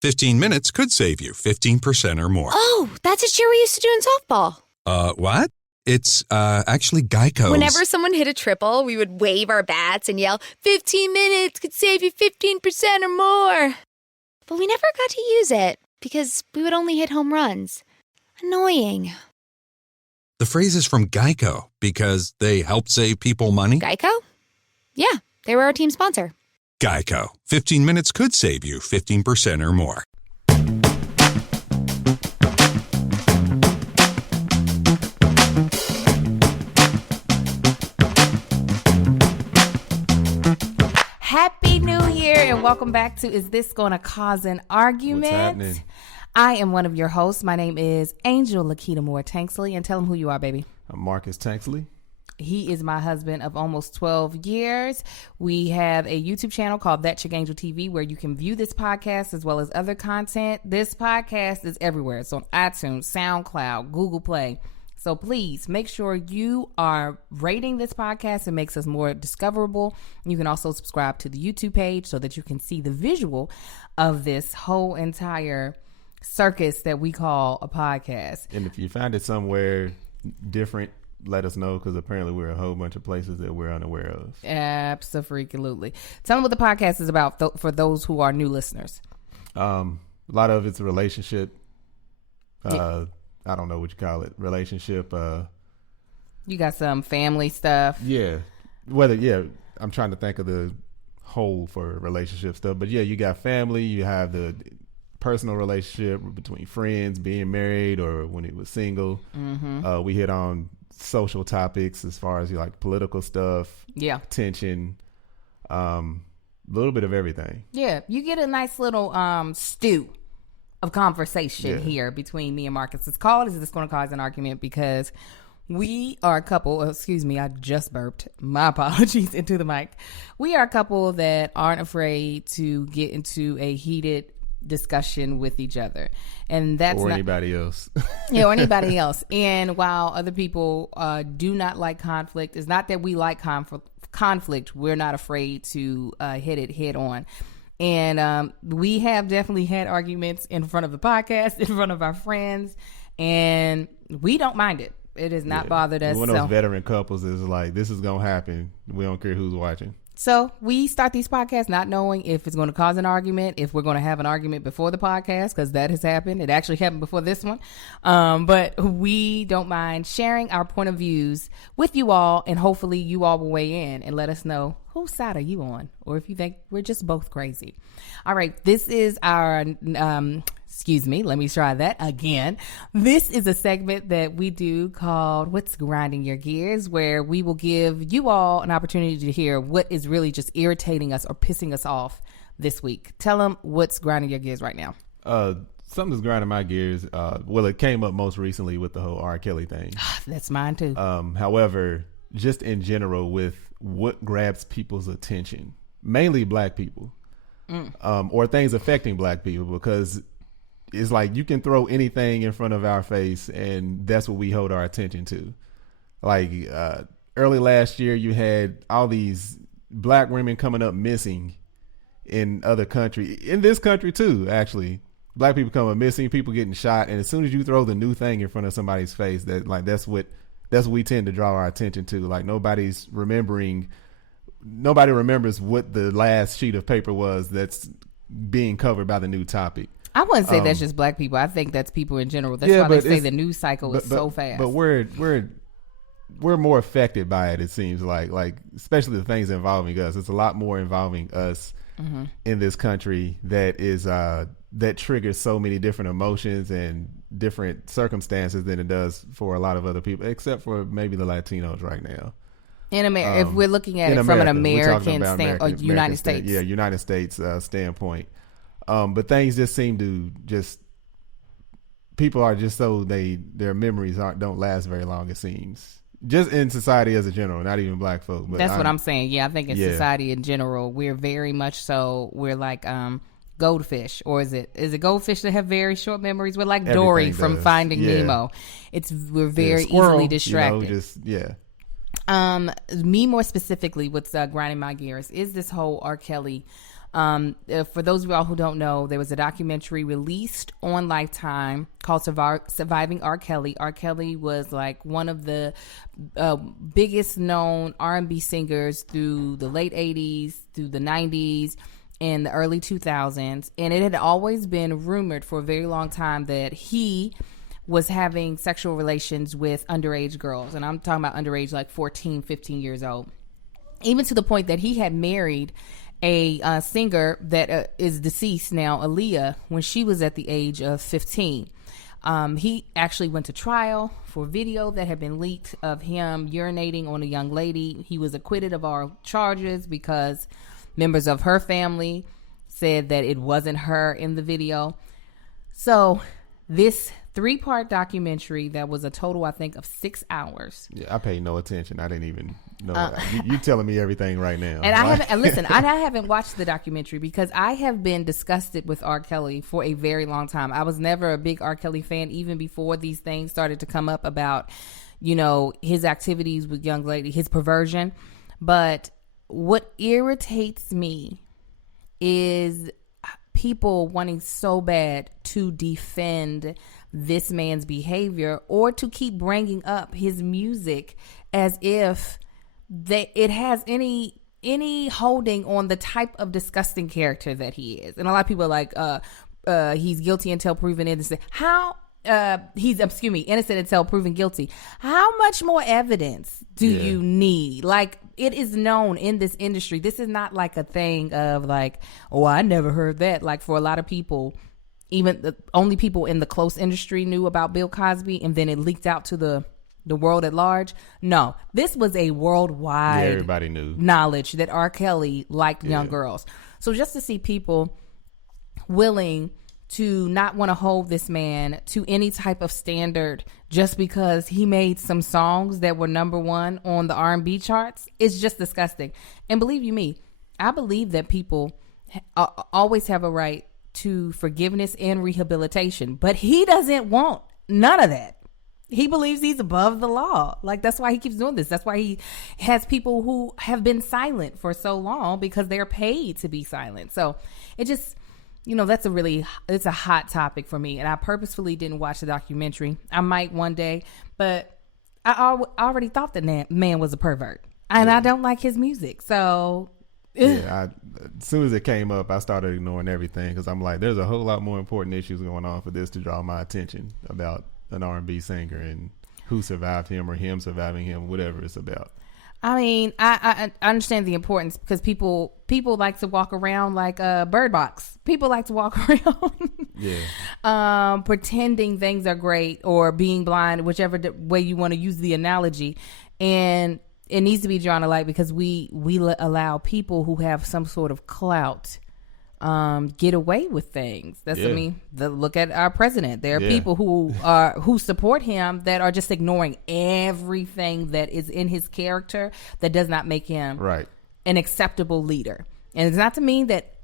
15 minutes could save you 15% or more. Oh, that's a cheer we used to do in softball. What? It's actually Geico's. Whenever someone hit a triple, we would wave our bats and yell, 15 minutes could save you 15% or more. But we never got to use it because we would only hit home runs. Annoying. The phrase is from Geico because they help save people money. Geico? Yeah, they were our team sponsor. Geico. 15 minutes could save you 15% or more. Happy New Year and welcome back to Is This Gonna Cause an Argument? What's happening? I am one of your hosts. My name is Angel Lakita Moore Tanksley, and tell them who you are, baby. I'm Marcus Tanksley. He is my husband of almost 12 years. We have a YouTube channel called That Chick Angel TV where you can view this podcast as well as other content. This podcast is everywhere. It's on iTunes, SoundCloud, Google Play. So please make sure you are rating this podcast. It makes us more discoverable. You can also subscribe to the YouTube page so that you can see the visual of this whole entire circus that we call a podcast. And if you find it somewhere different, let us know, because apparently we're a whole bunch of places that we're unaware of. Absolutely. Tell them what the podcast is about for those who are new listeners. A lot of it's a relationship. I don't know what you call it. Relationship. You got some family stuff. Yeah. I'm trying to think of the whole for relationship stuff. But yeah, you got family. You have the personal relationship between friends, being married, or when he was single. Mm-hmm. We hit on social topics as far as like political stuff. Yeah. Tension. A little bit of everything. Yeah. You get a nice little stew of conversation here between me and Marcus. It's called Is This Going to Cause an Argument? Because we are a couple, excuse me, I just burped. My apologies into the mic. We are a couple that aren't afraid to get into a heated discussion with each other. And that's or anybody else. Yeah, or anybody else. And while other people do not like conflict, it's not that we like conflict. We're not afraid to hit it head on. And we have definitely had arguments in front of the podcast, in front of our friends, and we don't mind it. It has not bothered us. One of those veteran couples is like, this is going to happen. We don't care who's watching. So we start these podcasts not knowing if it's going to cause an argument, if we're going to have an argument before the podcast, because that has happened. It actually happened before this one. But we don't mind sharing our point of views with you all, and hopefully you all will weigh in and let us know whose side are you on, or if you think we're just both crazy. All right, this is our... excuse me, let me try that again. This is a segment that we do called What's Grinding Your Gears, where we will give you all an opportunity to hear what is really just irritating us or pissing us off this week. Tell them what's grinding your gears right now. Something that's grinding my gears. Well, it came up most recently with the whole R. Kelly thing. That's mine too. However, just in general with what grabs people's attention, mainly black people, or things affecting black people, because it's like you can throw anything in front of our face and that's what we hold our attention to. Like early last year, you had all these black women coming up missing in other country, in this country too, actually. Black people coming up missing, people getting shot. And as soon as you throw the new thing in front of somebody's face, that's what we tend to draw our attention to. Like nobody remembers what the last sheet of paper was that's being covered by the new topic. I wouldn't say that's just black people. I think that's people in general. That's why they say the news cycle is so fast. But we're more affected by it. It seems like especially the things involving us. It's a lot more involving us in this country that triggers so many different emotions and different circumstances than it does for a lot of other people, except for maybe the Latinos right now. In America, if we're looking at it from an American standpoint, or United States. Yeah, United States standpoint. But things just seem to people are just so their memories don't last very long, it seems. Just in society as a general, not even black folk. But that's what I'm saying. Yeah, I think in society in general, we're very much so, we're like goldfish, or is it goldfish that have very short memories? We're like Dory from Finding Nemo. We're very easily distracted. Me more specifically, what's grinding my gears is this whole R. Kelly For those of y'all who don't know, there was a documentary released on Lifetime called Surviving R. Kelly. R. Kelly was like one of the biggest known R&B singers through the late 80s, through the 90s, and the early 2000s. And it had always been rumored for a very long time that he was having sexual relations with underage girls. And I'm talking about underage, like 14, 15 years old. Even to the point that he had married a singer that is deceased now, Aaliyah, when she was at the age of 15. He actually went to trial for video that had been leaked of him urinating on a young lady. He was acquitted of all charges because members of her family said that it wasn't her in the video. So this 3-part documentary that was a total, I think, of 6 hours. Yeah, I paid no attention. I didn't even know. You telling me everything right now. And I haven't watched the documentary because I have been disgusted with R. Kelly for a very long time. I was never a big R. Kelly fan, even before these things started to come up about, his activities with young lady, his perversion. But what irritates me is people wanting so bad to defend this man's behavior or to keep bringing up his music as if it has any holding on the type of disgusting character that he is. And a lot of people are like, he's guilty until proven innocent. Innocent until proven guilty. How much more evidence do you need? Like, it is known in this industry. This is not like a thing of like, oh, I never heard that. Like, for a lot of people, even the only people in the close industry knew about Bill Cosby, and then it leaked out to the world at large. No, this was a worldwide everybody knew knowledge that R. Kelly liked young girls. So just to see people willing to not want to hold this man to any type of standard just because he made some songs that were number one on the R&B charts, is just disgusting. And believe you me, I believe that people always have a right to forgiveness and rehabilitation, but he doesn't want none of that. He believes he's above the law. Like, that's why he keeps doing this. That's why he has people who have been silent for so long, because they're paid to be silent. So it just, it's a hot topic for me. And I purposefully didn't watch the documentary. I might one day, but I already thought that man was a pervert, and I don't like his music. So as soon as it came up, I started ignoring everything, because I'm like, there's a whole lot more important issues going on for this to draw my attention about an R&B singer and who survived him or him surviving him, whatever it's about. I mean, I understand the importance, because people like to walk around like a bird box. People like to walk around pretending things are great, or being blind, whichever way you want to use the analogy. And it needs to be drawn to light, because we allow people who have some sort of clout get away with things. Look at our president. There are people who support him that are just ignoring everything that is in his character that does not make him an acceptable leader. And it's not to mean that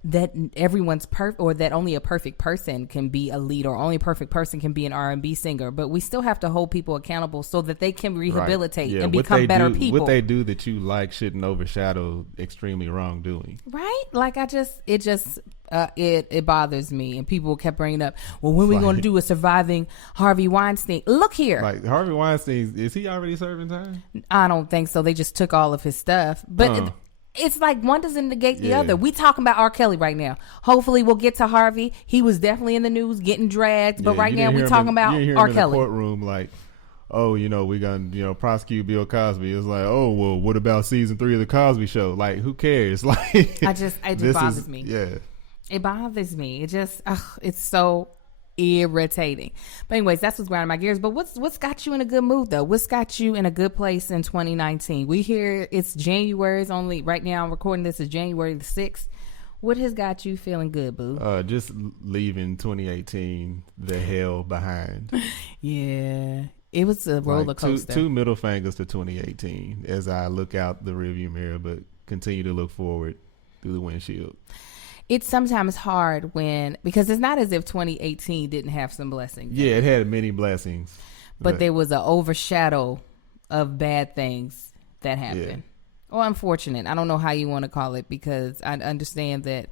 everyone's perfect, or that only a perfect person can be a leader, or only a perfect person can be an R&B singer. But we still have to hold people accountable so that they can rehabilitate and become better people. What they do that you like shouldn't overshadow extremely wrongdoing. Right? Like, it bothers me. And people kept bringing up, well, when we going to do a surviving Harvey Weinstein? Look here. Like, Harvey Weinstein, is he already serving time? I don't think so. They just took all of his stuff. But it's like one doesn't negate the other. We talking about R. Kelly right now. Hopefully we'll get to Harvey. He was definitely in the news getting dragged. But right now we talking about R. Kelly. In the courtroom, like, oh, we're going to, prosecute Bill Cosby. It's like, oh, well, what about season 3 of the Cosby Show? Like, who cares? Like, it just bothers me. Yeah. It bothers me. It just, it's so irritating. But anyways, that's what's grinding my gears. But what's got you in a good mood, though? What's got you in a good place in 2019? We hear it's January. It's only, right now I'm recording this, is January the 6th. What has got you feeling good, boo? Just leaving 2018 the hell behind. Yeah. It was a roller coaster. Two middle fingers to 2018 as I look out the rearview mirror, but continue to look forward through the windshield. It's sometimes hard because it's not as if 2018 didn't have some blessings. Yeah, it had many blessings. But there was an overshadow of bad things that happened. Or unfortunate. I don't know how you want to call it, because I understand that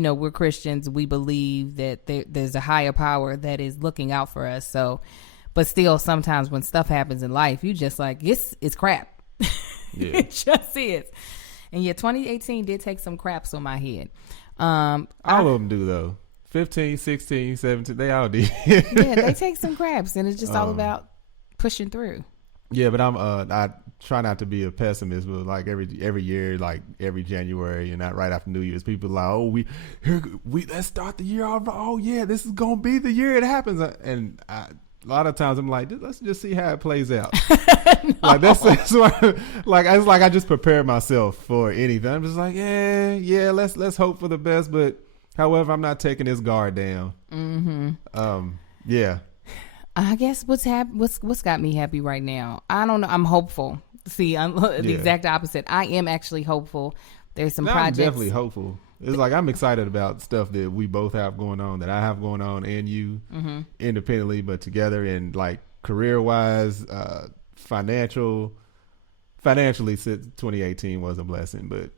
we're Christians. We believe that there's a higher power that is looking out for us. So, but still, sometimes when stuff happens in life, you just like, it's crap. Yeah. It just is. And 2018 did take some craps on my head. All of them do, though. 15, 16, 17, they all did. Yeah, they take some craps, and it's just all about pushing through. Yeah, but I try not to be a pessimist, but like every year, like every January and not right after New Year's, people are like, we let's start the year off. Oh yeah, this is gonna be the year it happens. And a lot of times I'm like, let's just see how it plays out. No. Like that's why, like it's like I just prepare myself for anything. I'm just like, yeah, let's hope for the best. But however, I'm not taking this guard down. Mm-hmm. Yeah. I guess what's got me happy right now? I don't know. I'm hopeful. See, I'm the exact opposite. I am actually hopeful. There's some projects. I'm definitely hopeful. It's like I'm excited about stuff that we both have going on, that I have going on, and you independently, but together. And like career wise, financially, 2018 was a blessing, but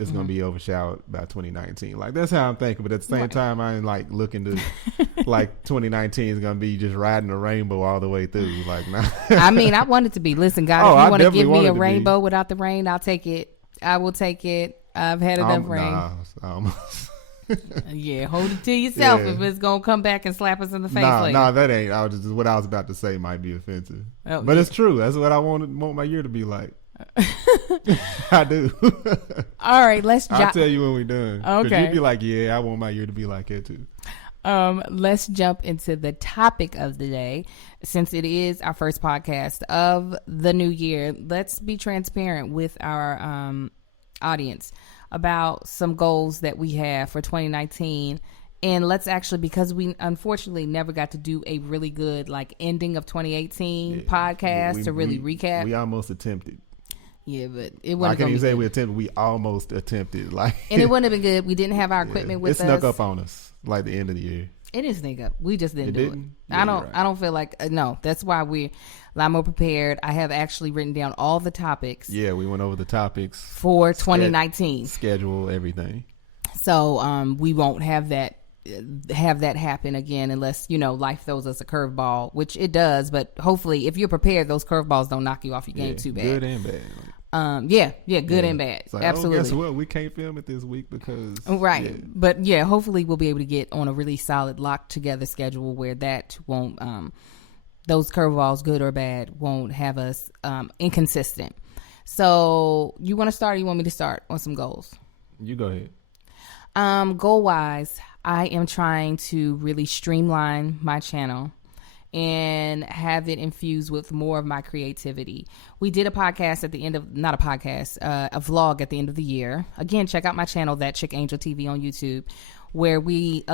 it's going to be overshadowed by 2019. Like that's how I'm thinking. But at the same time, I ain't like looking to like 2019 is going to be just riding a rainbow all the way through. Like, nah. I mean, I want it to be. Listen, God, if you want to give me a rainbow without the rain, I'll take it. I will take it. I've had enough rain. Yeah, hold it to yourself if it's going to come back and slap us in the face later. Nah, that ain't. What I was about to say might be offensive. Oh, but it's true. That's what I want my year to be like. I do. All right, I'll tell you when we're done. Okay. You'd be like, yeah, I want my year to be like it too. Let's jump into the topic of the day. Since it is our first podcast of the new year, let's be transparent with our audience about some goals that we have for 2019. And let's actually, because we unfortunately never got to do a really good like ending of 2018 podcast to really recap. We almost attempted. Yeah, but it wasn't. I can't even say we attempted. We almost attempted. Like, and it wouldn't have been good. We didn't have our equipment with us. It snuck up on us like the end of the year. It didn't sneak up. We just didn't do it. Yeah, I don't feel like no. That's why we're a lot more prepared. I have actually written down all the topics. Yeah, we went over the topics for 2019. Schedule everything. So we won't have that happen again unless life throws us a curveball, which it does. But hopefully, if you're prepared, those curveballs don't knock you off your game too bad. Good and bad. Good and bad. Like, absolutely. Guess what? We can't film it this week because right. Yeah. But hopefully we'll be able to get on a really solid locked together schedule where that won't those curveballs, good or bad, won't have us inconsistent. So you want to start or you want me to start on some goals? You go ahead. Goal wise, I am trying to really streamline my channel and have it infused with more of my creativity. We did a podcast at the end of, not a podcast, a vlog at the end of the year. Again, check out my channel, That Chick Angel TV on YouTube, where we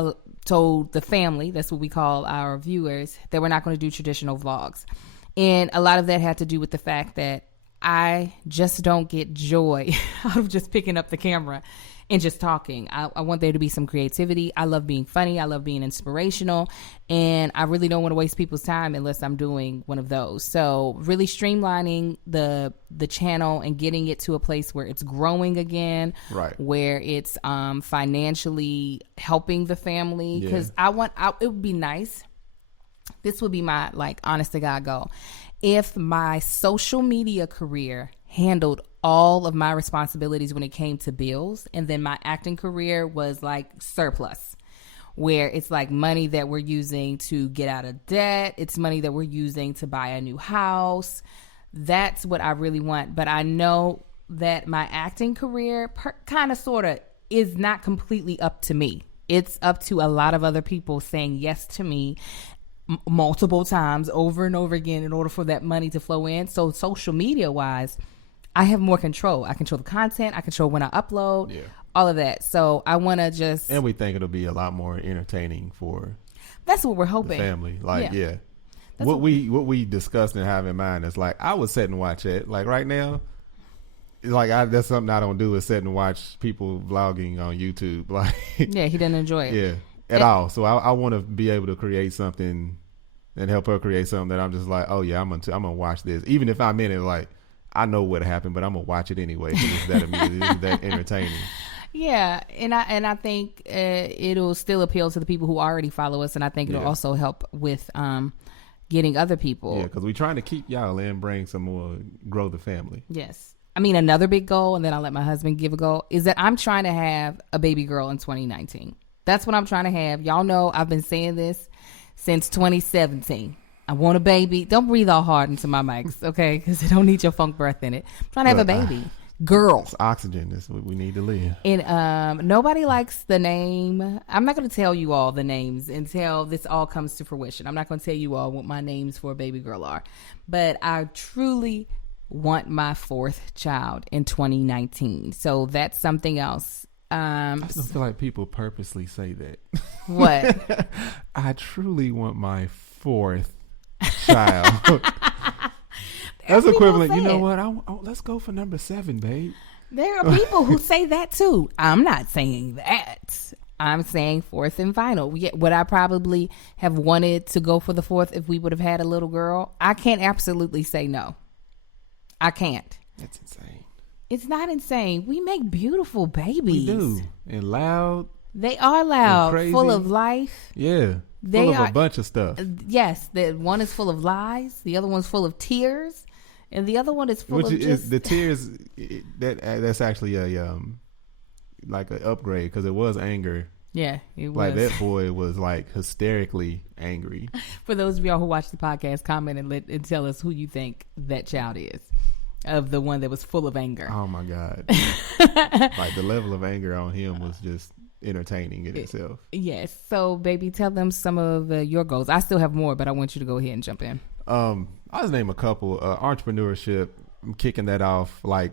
told the family, that's what we call our viewers, that we're not going to do traditional vlogs. And a lot of that had to do with the fact that I just don't get joy out of just picking up the camera and just talking. I want there to be some creativity. I love being funny. I love being inspirational. And I really don't want to waste people's time unless I'm doing one of those. So really streamlining the channel and getting it to a place where it's growing again. Right. Where it's financially helping the family. Because it would be nice. This would be my honest to God goal. If my social media career handled all of my responsibilities when it came to bills, and then my acting career was surplus, where it's money that we're using to get out of debt, it's money that we're using to buy a new house. That's what I really want. But I know that my acting career kind of sort of is not completely up to me. It's up to a lot of other people saying yes to me multiple times over and over again in order for that money to flow in. So social media wise, I have more control. I control the content. I control when I upload, all of that. So I want to just... And we think it'll be a lot more entertaining for... That's what we're hoping. The family. What we discussed and have in mind is I would sit and watch it. Right now, that's something I don't do is sit and watch people vlogging on YouTube. Yeah, he didn't enjoy it. Yeah, at all. So I want to be able to create something and help her create something that I'm just oh yeah, I'm gonna watch this. Even if I'm in it, I know what happened, but I'm gonna watch it anyway because it's that amusing, it's that entertaining. Yeah, and I think it'll still appeal to the people who already follow us, and I think it'll also help with getting other people. Yeah, because we're trying to keep y'all and bring some more, grow the family. Yes. I mean, another big goal, and then I'll let my husband give a goal, is that I'm trying to have a baby girl in 2019. That's what I'm trying to have. Y'all know I've been saying this since 2017. I want a baby. Don't breathe all hard into my mics, okay? Because it don't need your funk breath in it. I'm trying to have a baby. Girl. It's oxygen. That's what we need to live. And nobody likes the name. I'm not going to tell you all the names until this all comes to fruition. I'm not going to tell you all what my names for a baby girl are. But I truly want my fourth child in 2019. So that's something else. I still feel like people purposely say that. What? I truly want my fourth child. That's equivalent. You know what? Let's go for number 7, babe. There are people who say that too. I'm not saying that. I'm saying fourth and final. Would I probably have wanted to go for the fourth if we would have had a little girl? I can't absolutely say no. I can't. That's insane. It's not insane. We make beautiful babies. We do. And loud. They are loud, crazy. full of life. Yeah. Full of a bunch of stuff. Yes. The one is full of lies. The other one's full of tears. And the other one is full of just... The tears, that's actually a like an upgrade because it was anger. Yeah, it was. Like that boy was like hysterically angry. For those of y'all who watch the podcast, comment and tell us who you think that child is of the one that was full of anger. Oh my God. Like the level of anger on him was just entertaining in itself. Yes. So baby, tell them some of your goals. I still have more, but I want you to go ahead and jump in. I'll just name a couple. Entrepreneurship, I'm kicking that off like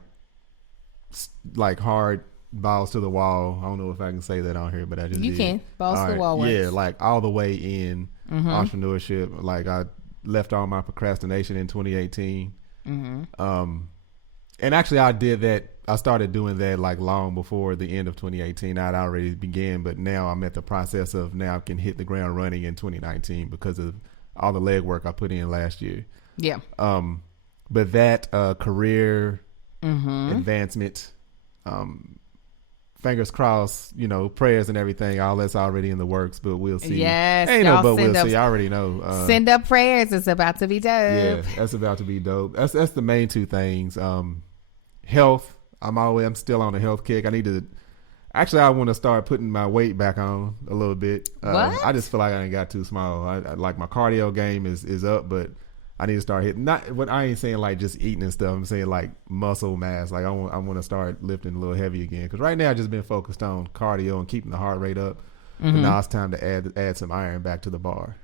hard balls to the wall. I don't know if I can say that on here, but I just can. Balls to the wall works. Yeah, like all the way in entrepreneurship. Like I left all my procrastination in 2018. And actually I did that. I started doing that like long before the end of 2018. I'd already began, but now I'm at the process of now I can hit the ground running in 2019 because of all the legwork I put in last year. Yeah. But that career advancement, fingers crossed, prayers and everything, all that's already in the works, but we'll see. Yes. Ain't no but we'll see. I already know. Send up prayers. It's about to be dope. Yeah, that's about to be dope. That's the main two things. Health. I'm still on a health kick. I want to start putting my weight back on a little bit. What? I just feel like I ain't got too small. I like my cardio game is up, but I need to start hitting. I ain't saying like just eating and stuff. I'm saying like muscle mass. Like I want to start lifting a little heavy again. Because right now I've just been focused on cardio and keeping the heart rate up. But now it's time to add some iron back to the bar.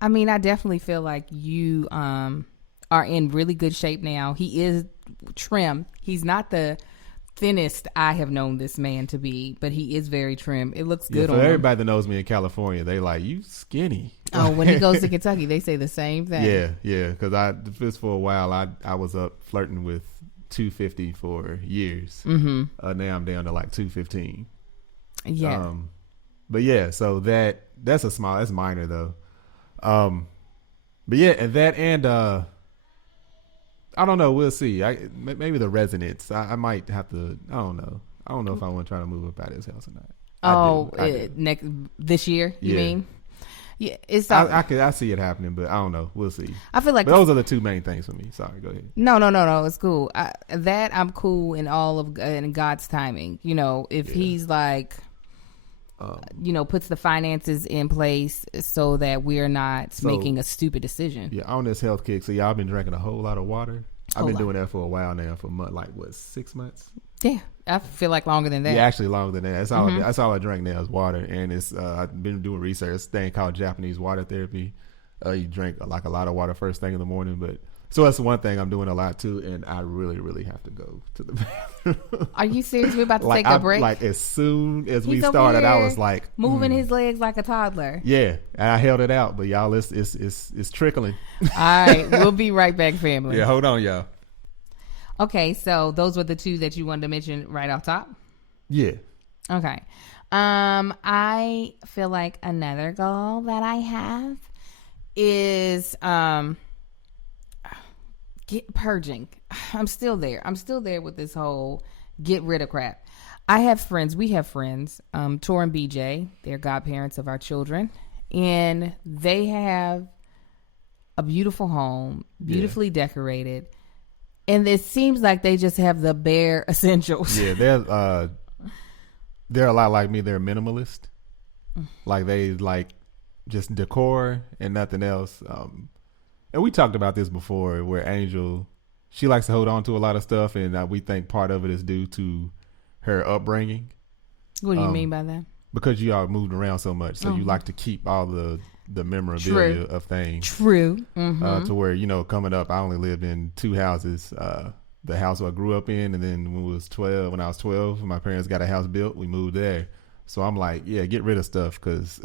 I mean, I definitely feel like you are in really good shape now. He is trim. He's not the thinnest I have known this man to be, but he is very trim. It looks good on everybody him. that knows me in California, they like, you skinny. Oh, when he goes to Kentucky, they say the same thing. Yeah, because for a while I was up flirting with 250 for years. Now I'm down to like 215. Yeah. But yeah, so that's minor though. But yeah, and that and I don't know. We'll see. Maybe the resonance. I might have to. I don't know. I don't know if I want to try to move up out of his house or not. Next this year, you mean? Yeah, it's. I see it happening, but I don't know. We'll see. I feel like those are the two main things for me. Sorry, go ahead. No. It's cool. I'm cool in all of in God's timing. If he's like. Puts the finances in place so that we're not making a stupid decision. Yeah, on this health kick. So y'all been drinking a whole lot of water. I've been doing that for a while now, for 6 months? Yeah, I feel like longer than that. Yeah, actually longer than that. That's all I drink now is water, and it's I've been doing research. It's a thing called Japanese water therapy. You drink like a lot of water first thing in the morning, but. So that's one thing I'm doing a lot too, and I really, really have to go to the bathroom. Are you serious? We're about to take a break? Like as soon as we started, I was like moving his legs like a toddler. Yeah, and I held it out, but y'all, it's trickling. All right, we'll be right back, family. Yeah, hold on, y'all. Okay, so those were the two that you wanted to mention right off top. Yeah. Okay. I feel like another goal that I have is purging. I'm still there with this whole get rid of crap. I have friends. We have friends. Tor and BJ, they're godparents of our children, and they have a beautiful home, beautifully decorated, and it seems like they just have the bare essentials. Yeah, they're a lot like me. They're minimalist. Like they like just decor and nothing else. And we talked about this before, where Angel, she likes to hold on to a lot of stuff, and we think part of it is due to her upbringing. What do you mean by that? Because you all moved around so much, so you like to keep all the memorabilia of things. True. Mm-hmm. To where, coming up, I only lived in 2 houses. The house I grew up in, and then when I was 12, my parents got a house built, we moved there. So I'm like, yeah, get rid of stuff, because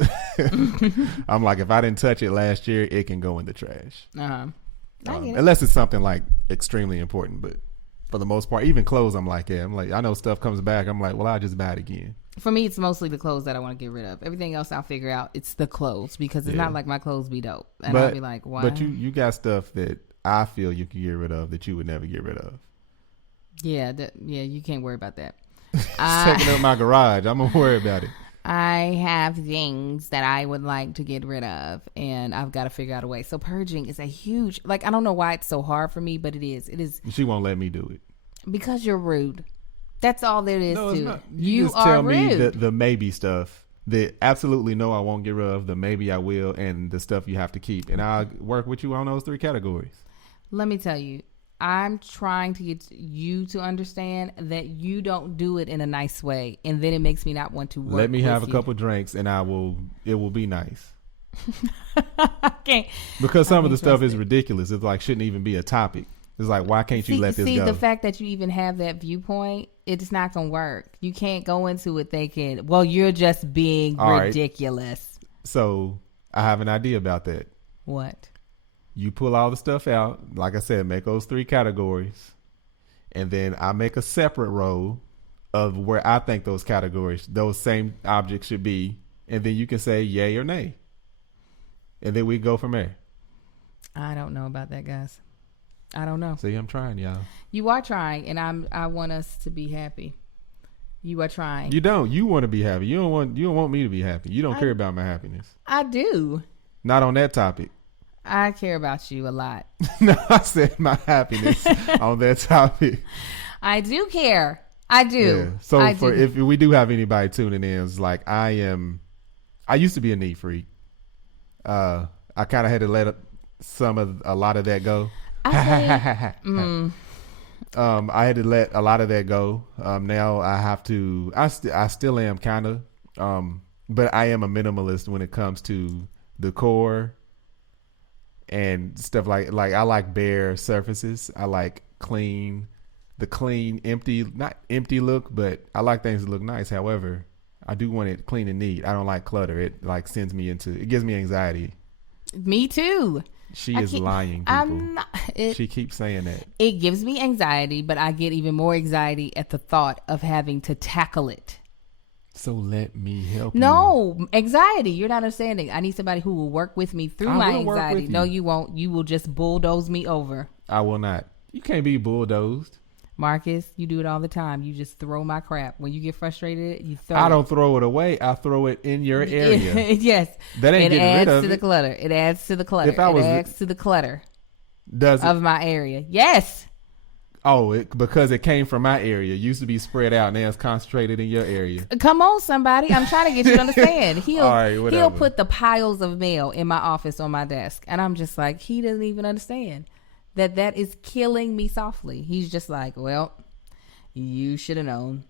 I'm like, if I didn't touch it last year, it can go in the trash. Unless it's something like extremely important, but for the most part, even clothes, I'm like, I know stuff comes back. I'm like, well, I'll just buy it again. For me, it's mostly the clothes that I want to get rid of. Everything else I'll figure out. It's the clothes, because it's not like my clothes be dope. And I'll be like, why? But you got stuff that I feel you can get rid of that you would never get rid of. Yeah, you can't worry about that. Taking up my garage. I'm going to worry about it. I have things that I would like to get rid of, and I've got to figure out a way. So purging is a huge, I don't know why it's so hard for me, but it is. It is. She won't let me do it. Because you're rude. That's all there is to it. You just are tell rude. me the maybe stuff that absolutely no, I won't get rid of, the maybe I will, and the stuff you have to keep. And I'll work with you on those 3 categories. Let me tell you, I'm trying to get you to understand that you don't do it in a nice way, and then it makes me not want to work. Let me with have a you. couple drinks, and it will be nice. I can't. Because some of the stuff is ridiculous. It's like shouldn't even be a topic. It's like, why can't you let this go? The fact that you even have that viewpoint, it's not gonna work. You can't go into it thinking, well, you're just being ridiculous. Right. So I have an idea about that. What? You pull all the stuff out. Like I said, make those 3 categories. And then I make a separate row of where I think those categories, those same objects should be. And then you can say yay or nay. And then we go from there. I don't know about that, guys. I don't know. See, I'm trying, y'all. You are trying, and I want us to be happy. You are trying. You don't. You want to be happy. You don't want me to be happy. You don't care about my happiness. I do. Not on that topic. I care about you a lot. No, I said my happiness on that topic. I do care. I do. Yeah. So if we do have anybody tuning in, it's like I used to be a neat freak. I kind of had to let a lot of that go. I had to let a lot of that go. Now I have to. I still am kind of, but I am a minimalist when it comes to decor and stuff like I like bare surfaces. I like the clean, empty, not empty look, but I like things that look nice. However, I do want it clean and neat. I don't like clutter. It it gives me anxiety. Me too. She is lying, people. She keeps saying that. It gives me anxiety, but I get even more anxiety at the thought of having to tackle it. So let me help you. No, anxiety. You're not understanding. I need somebody who will work with me through my anxiety. No, you won't. You will just bulldoze me over. I will not. You can't be bulldozed. Marcus, you do it all the time. You just throw my crap. When you get frustrated, you throw I don't throw it away. I throw it in your area. Yes. That ain't getting rid of it. It adds to the clutter. It adds to the clutter. It adds to the clutter. Does it? Of my area. Yes. Oh, because it came from my area. It used to be spread out. Now it's concentrated in your area. Come on, somebody. I'm trying to get you to understand. He'll put the piles of mail in my office on my desk. And I'm just like, he doesn't even understand that is killing me softly. He's just like, well, you should have known.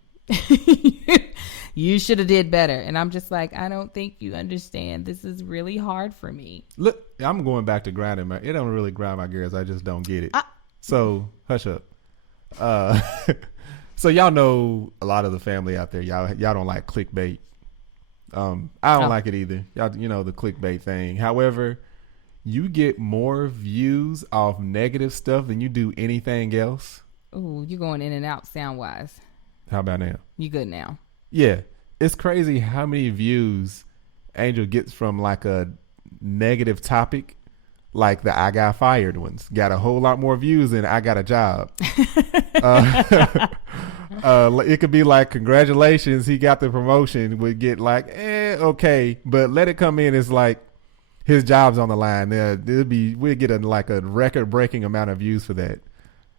You should have did better. And I'm just like, I don't think you understand. This is really hard for me. Look, I'm going back to grinding it don't really grind my gears. I just don't get it. So hush up. So y'all know a lot of the family out there. Y'all don't like clickbait. I don't like it either. Y'all, the clickbait thing. However, you get more views off negative stuff than you do anything else. Ooh, you're going in and out sound wise. How about now? You good now? Yeah, it's crazy how many views Angel gets from like a negative topic. Like the I got fired ones got a whole lot more views than I got a job. It could be like, congratulations, he got the promotion. Would get like, okay, but let it come in as like his job's on the line. We'd get a record breaking amount of views for that.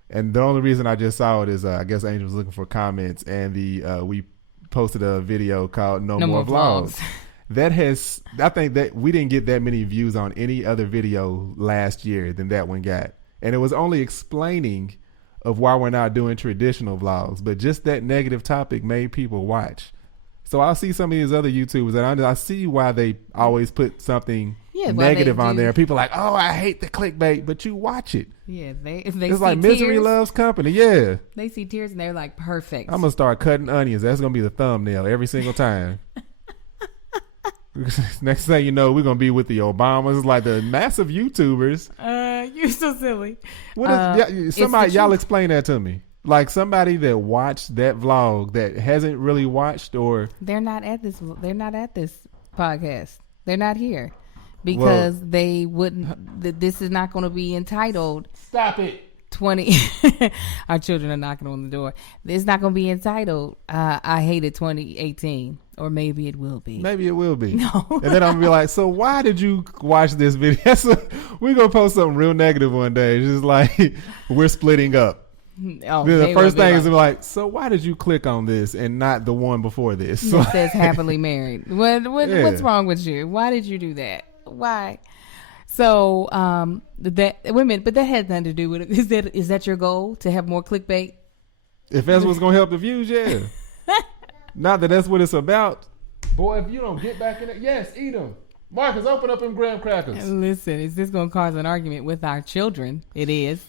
And the only reason I just saw it is I guess Angel was looking for comments, and we posted a video called No More Vlogs. I think that we didn't get that many views on any other video last year than that one got. And it was only explaining of why we're not doing traditional vlogs, but just that negative topic made people watch. So I'll see some of these other YouTubers, and I see why they always put something negative on there. People are like, oh, I hate the clickbait, but you watch it. Yeah, it's like misery loves company. Yeah, they see tears and they're like, perfect. I'm gonna start cutting onions. That's gonna be the thumbnail every single time. Next thing you know, we're gonna be with the Obamas, like the massive YouTubers. You're so silly. What is somebody? Y'all explain that to me. Like somebody that watched that vlog that hasn't really watched, or they're not at this. They're not at this podcast. They're not here because they wouldn't. This is not going to be entitled. Stop it. 20. Our children are knocking on the door. It's not going to be entitled I hated 2018, or maybe it will be. Maybe it will be. No. And then I'm gonna be like, so why did you watch this video? We're gonna post something real negative one day. It's just like we're splitting up. Oh, the first thing is like, so why did you click on this and not the one before this? It says happily married. What's wrong with you? Why did you do that? Why? So that women, but that has nothing to do with it. Is that your goal, to have more clickbait? If that's what's gonna help the views, yeah. Not that that's what it's about. Boy, if you don't get back in it, yes, eat them. Marcus, open up them graham crackers. Listen, is this going to cause an argument with our children? It is.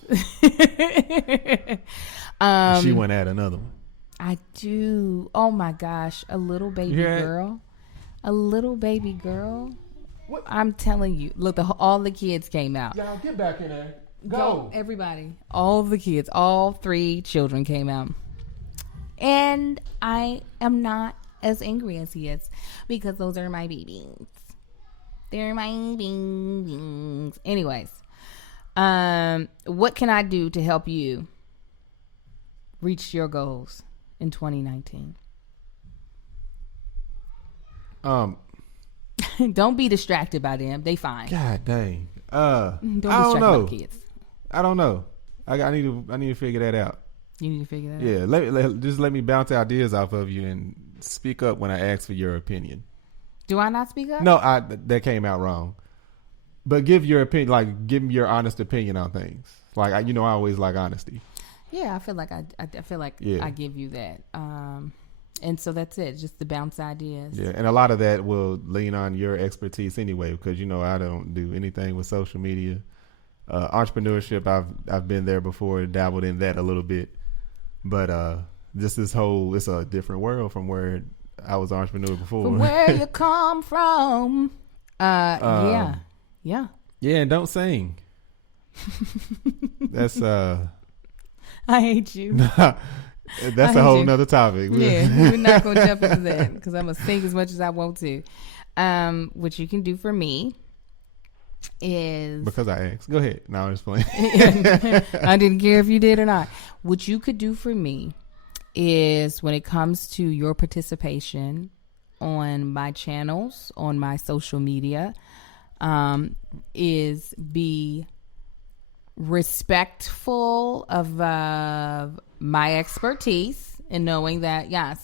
She went at another one. I do. Oh my gosh, a little baby girl. A little baby girl. What? I'm telling you. Look, all the kids came out. Y'all get back in there. Go. Everybody. All the kids. All 3 children came out. And I am not as angry as he is, because those are my babies. They're my babies. Anyways, what can I do to help you reach your goals in 2019? Don't be distracted by them. They fine. God dang. Don't be distracted by the kids. I don't know. I need to figure that out. You need to figure that out. Yeah, just let me bounce ideas off of you and speak up when I ask for your opinion. Do I not speak up? No, that came out wrong. But give your opinion, like give me your honest opinion on things. Like I always like honesty. Yeah, I feel like I give you that. And so that's it, just to bounce ideas. Yeah, and a lot of that will lean on your expertise anyway, because I don't do anything with social media. Entrepreneurship, I've been there before, dabbled in that a little bit. But it's a different world from where I was an entrepreneur before. From where you come from. Yeah. Yeah, and don't sing. That's I hate you. That's a whole nother topic. Yeah, we're not going to jump into that because I'm going to sing as much as I want to. What you can do for me is... Because I asked. Go ahead. No, I'm just playing. I didn't care if you did or not. What you could do for me is, when it comes to your participation on my channels, on my social media, is be respectful of my expertise, and knowing that, yes,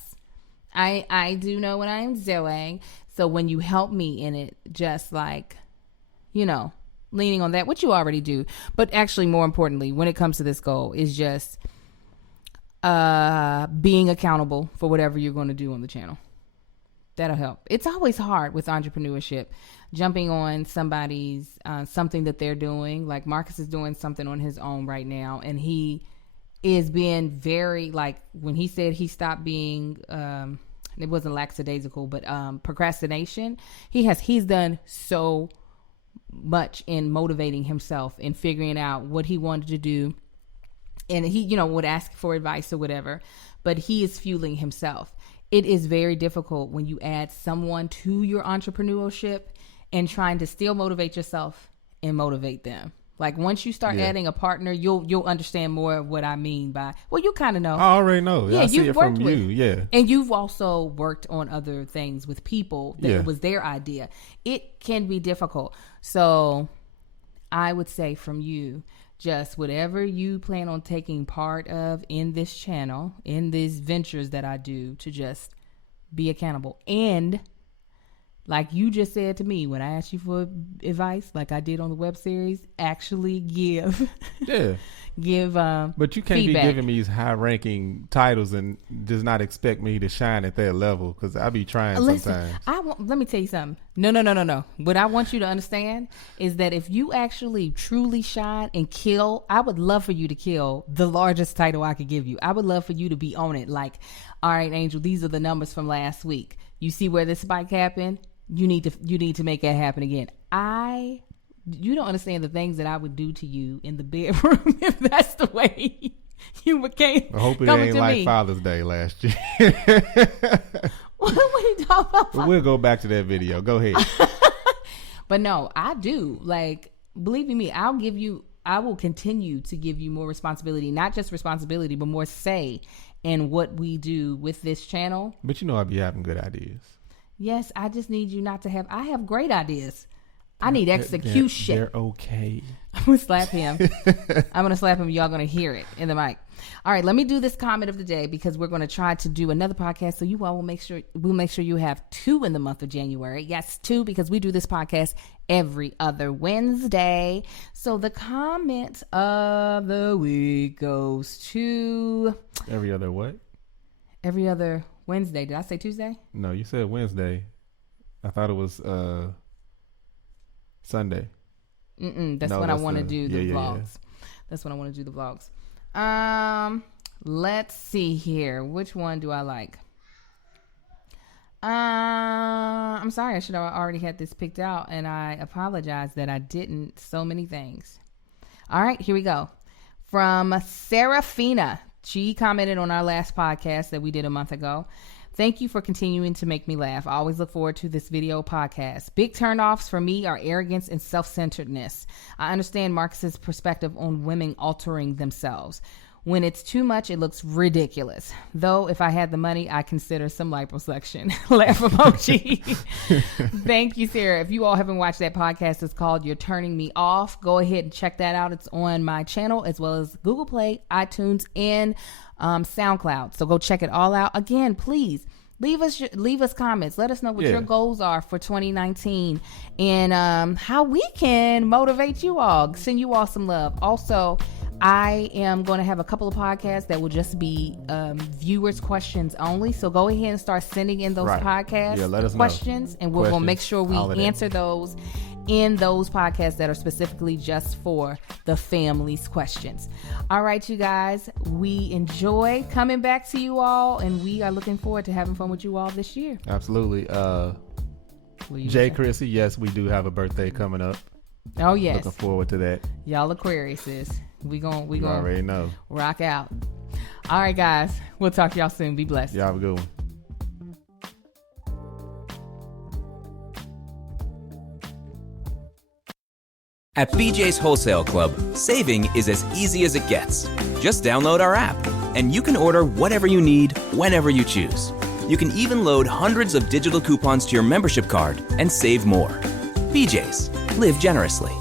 I do know what I'm doing. So when you help me in it, just like, leaning on that, which you already do, but actually more importantly, when it comes to this goal, is just being accountable for whatever you're going to do on the channel. That'll help. It's always hard with entrepreneurship, jumping on somebody's something that they're doing. Like Marcus is doing something on his own right now, and he is being very, like, when he said he stopped being it wasn't lackadaisical, but procrastination. He's done so much in motivating himself and figuring out what he wanted to do, and he would ask for advice or whatever, but he is fueling himself. It is very difficult when you add someone to your entrepreneurship and trying to still motivate yourself and motivate them. Like once you start adding a partner, you'll understand more of what I mean by. Well, you kind of know. I already know. Yeah, I see you've it from worked with, you. Yeah, and you've also worked on other things with people that it was their idea. It can be difficult. So I would say from you, just whatever you plan on taking part of in this channel, in these ventures that I do, to just be accountable. And like you just said to me when I asked you for advice, like I did on the web series, actually give. Yeah. Give but you can't feedback. be giving me these high-ranking titles and just not expect me to shine at that level, because I be trying sometimes. Let me tell you something. No. What I want you to understand is that if you actually truly shine and kill, I would love for you to kill the largest title I could give you. I would love for you to be on it. Like, all right, Angel, these are the numbers from last week. You see where this spike happened? You need to make that happen again. You don't understand the things that I would do to you in the bedroom if that's the way you became. I hope it ain't like Father's Day last year. What are you talking about? But we'll go back to that video. Go ahead. But no, I do. Like, believe me, I will continue to give you more responsibility, not just responsibility, but more say in what we do with this channel. But you know I be having good ideas. Yes, I just need you not to have. I have great ideas. I need execution. They're okay. I'm going to slap him. I'm going to slap him. Y'all going to hear it in the mic. All right, let me do this comment of the day, because we're going to try to do another podcast. So you all will make sure you have 2 in the month of January. Yes, 2, because we do this podcast every other Wednesday. So the comment of the week goes to every other what? Every other Wednesday. Did I say Tuesday? No, you said Wednesday. I thought it was Sunday. That's when I want to do the vlogs. Yeah. That's when I want to do the vlogs. Let's see here. Which one do I like? I'm sorry. I should have already had this picked out, and I apologize that I didn't. So many things. All right, here we go. From Serafina. She commented on our last podcast that we did a month ago. Thank you for continuing to make me laugh. I always look forward to this video podcast. Big turnoffs for me are arrogance and self-centeredness. I understand Marcus's perspective on women altering themselves. When it's too much, it looks ridiculous. Though, if I had the money, I consider some liposuction. Laugh emoji. Thank you, Sarah. If you all haven't watched that podcast, it's called You're Turning Me Off. Go ahead and check that out. It's on my channel, as well as Google Play, iTunes, and SoundCloud. So go check it all out. Again, please leave us comments. Let us know what your goals are for 2019 and how we can motivate you all, send you all some love. Also, I am going to have a couple of podcasts that will just be viewers' questions only. So go ahead and start sending in those podcast questions, and we're going to make sure we answer those in those podcasts that are specifically just for the family's questions. All right, you guys, we enjoy coming back to you all, and we are looking forward to having fun with you all this year. Absolutely. Jay Chrissy, yes, we do have a birthday coming up. Oh, yes. Looking forward to that. Y'all Aquariuses. We gonna already know. Rock out. All right, guys. We'll talk to y'all soon. Be blessed. Y'all have a good one. At BJ's Wholesale Club, saving is as easy as it gets. Just download our app, and you can order whatever you need, whenever you choose. You can even load hundreds of digital coupons to your membership card and save more. BJ's. Live generously.